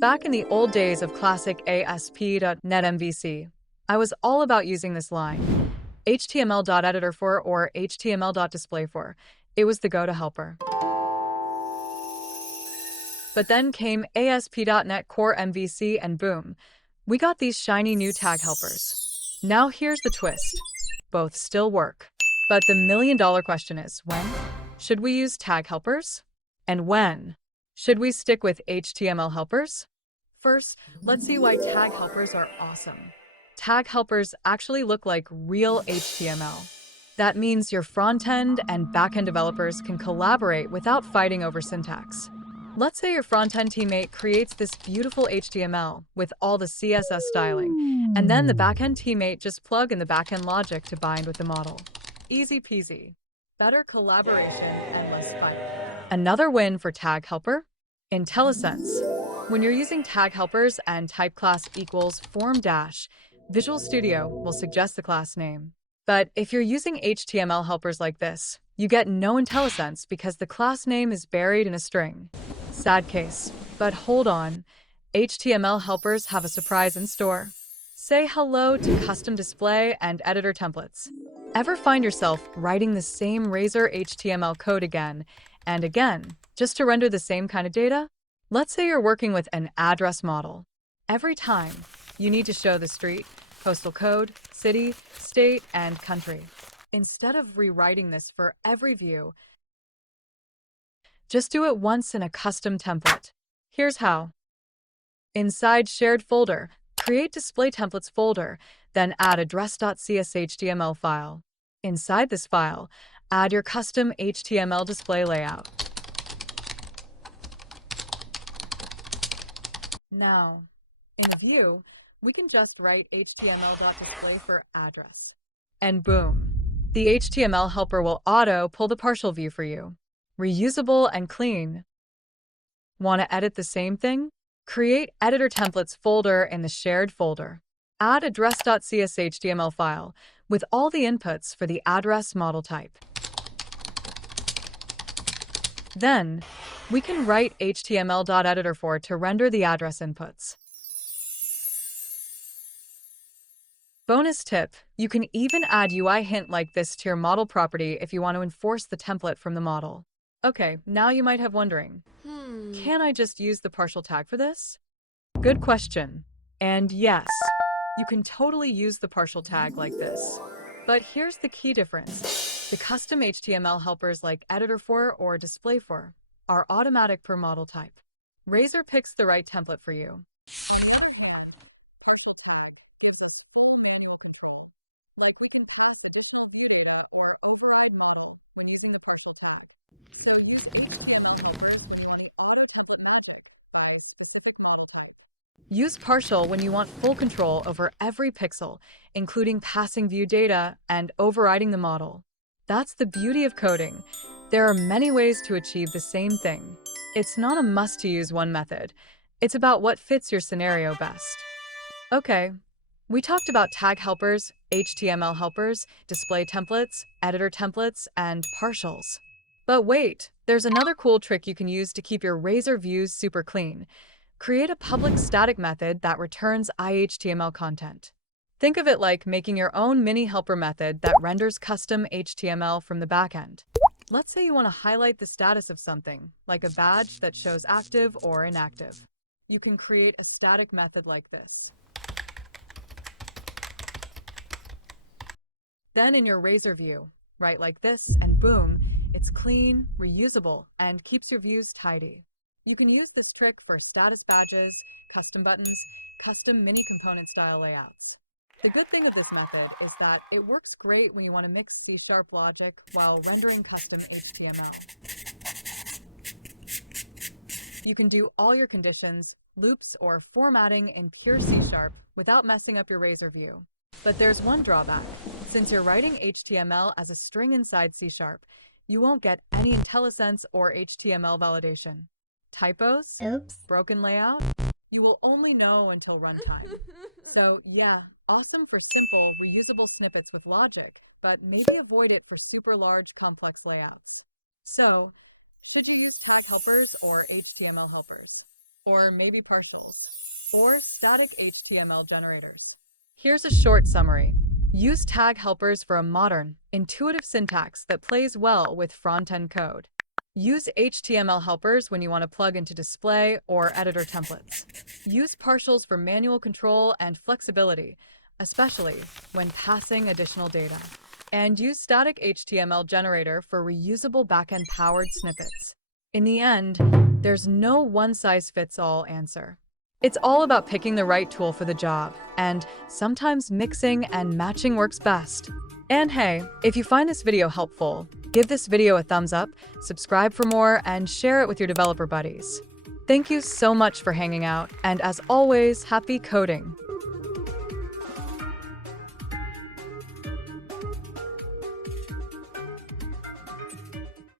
Back in the old days of classic ASP.NET MVC, I was all about using this line, HTML.editor or HTML.display. It was the go-to helper. But then came ASP.NET Core MVC and boom, we got these shiny new tag helpers. Now here's the twist. Both still work. But the million-dollar question is, when should we use tag helpers? And when should we stick with HTML helpers? First, let's see why tag helpers are awesome. Tag helpers actually look like real HTML. That means your front-end and back-end developers can collaborate without fighting over syntax. Let's say your front-end teammate creates this beautiful HTML with all the CSS styling, and then the back-end teammate just plug in the back-end logic to bind with the model. Easy peasy. Better collaboration and less fight. Another win for tag helper? IntelliSense. When you're using tag helpers and type class equals form dash, Visual Studio will suggest the class name. But if you're using HTML helpers like this, you get no IntelliSense because the class name is buried in a string. Sad case. But hold on. HTML helpers have a surprise in store. Say hello to custom display and editor templates. Ever find yourself writing the same Razor HTML code again and again just to render the same kind of data? Let's say you're working with an address model. Every time, you need to show the street, postal code, city, state, and country. Instead of rewriting this for every view, just do it once in a custom template. Here's how. Inside Shared Folder, create DisplayTemplates folder, then add address.cshtml file. Inside this file, add your custom HTML display layout. Now, in the view, we can just write HTML.display for address. And boom, the HTML helper will auto-pull the partial view for you. Reusable and clean. Want to edit the same thing? Create EditorTemplates folder in the shared folder. Add address.cshtml file with all the inputs for the address model type. Then, we can write HTML.editor to render the address inputs. Bonus tip, you can even add UI hint like this to your model property if you want to enforce the template from the model. Okay, now you might have wondering, can I just use the partial tag for this? Good question. And yes, you can totally use the partial tag like this. But here's the key difference. The custom HTML helpers like editor or display are automatic per model type. Razor picks the right template for you. Full manual control. Like we can pass additional view data or override model when using the partial tag. So auto template magic by specific model type. Use partial when you want full control over every pixel, including passing view data and overriding the model. That's the beauty of coding. There are many ways to achieve the same thing. It's not a must to use one method. It's about what fits your scenario best. Okay. We talked about tag helpers, HTML helpers, display templates, editor templates, and partials. But wait, there's another cool trick you can use to keep your Razor views super clean. Create a public static method that returns IHtmlContent. Think of it like making your own mini helper method that renders custom HTML from the backend. Let's say you want to highlight the status of something, like a badge that shows active or inactive. You can create a static method like this. Then in your Razor view, write like this, and boom, it's clean, reusable, and keeps your views tidy. You can use this trick for status badges, custom buttons, custom mini component style layouts. The good thing of this method is that it works great when you want to mix C# logic while rendering custom HTML. You can do all your conditions, loops, or formatting in pure C# without messing up your Razor view. But there's one drawback. Since you're writing HTML as a string inside C#, you won't get any IntelliSense or HTML validation. Typos? Oops. Broken layout? You will only know until runtime. So yeah, awesome for simple, reusable snippets with logic, but maybe avoid it for super large, complex layouts. So, should you use tag helpers or HTML helpers? or maybe partial, or static HTML generators. Here's a short summary. Use tag helpers for a modern, intuitive syntax that plays well with front-end code. Use HTML helpers when you want to plug into display or editor templates. Use partials for manual control and flexibility, especially when passing additional data. And use static HTML generator for reusable backend powered snippets. In the end, there's no one-size-fits-all answer. It's all about picking the right tool for the job, and sometimes mixing and matching works best. And hey, if you find this video helpful, give this video a thumbs up, subscribe for more, and share it with your developer buddies. Thank you so much for hanging out, and as always, happy coding!